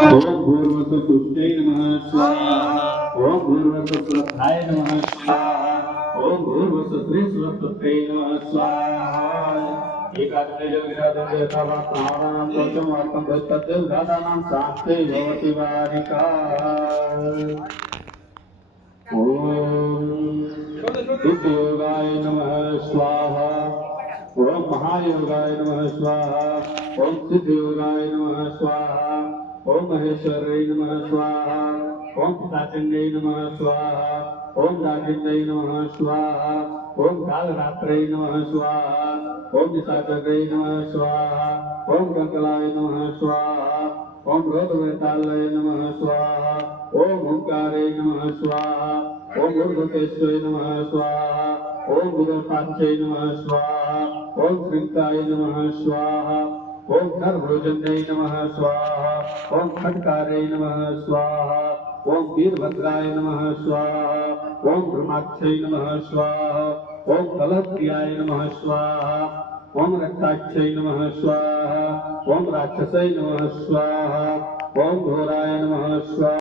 ओम भूर्वसुष्टै नमः स्वाहा। ओम भूर्वसुश्रद्धाय नमः स्वाहा। ओम भूर्वसुश्रीस्वस्त्यै नमः स्वाहा। एकादशे योगिराजदेवतावाप्तानां तोषमार्थं भवत्तद्देवतानां शान्ति भवति वारिका। ओम सिद्धयोगाय नमः स्वाहा। ओम महायोगाय नमः स्वाहा। ओम सिद्धयोगाय नमः स्वाहा। ओम महेश्वराय नमः स्वाहा। ओम पिशाचिन्यै नमः स्वाहा। ओम दागिन्यै नमः स्वाहा। ओम कालरात्रै नमः स्वाहा। ओम निशाचरै नमः स्वाहा। ओम कंकलाय नमः स्वाहा। ओम रोधवेतालय नमः स्वाहा। ओम ओंकारे नमः स्वाहा। ओम ऊर्ध्वकेश्वराय नमः स्वाहा। ओम गुरुपाक्षाय नमः स्वाहा। ओम श्रीकाय नमः स्वाहा। ओम नरभोजन्यै नमः स्वाहा। ओम खट्कारै नमः स्वाहा। ओम वीरभद्राय नमः स्वाहा। ओम ब्रह्माक्षय नमः स्वाहा। ओम कलहप्रियाय नमः स्वाहा। ओम रक्ताक्षय नमः स्वाहा। ओम राक्षसाय नमः स्वाहा। ओम घोराय नमः स्वाहा।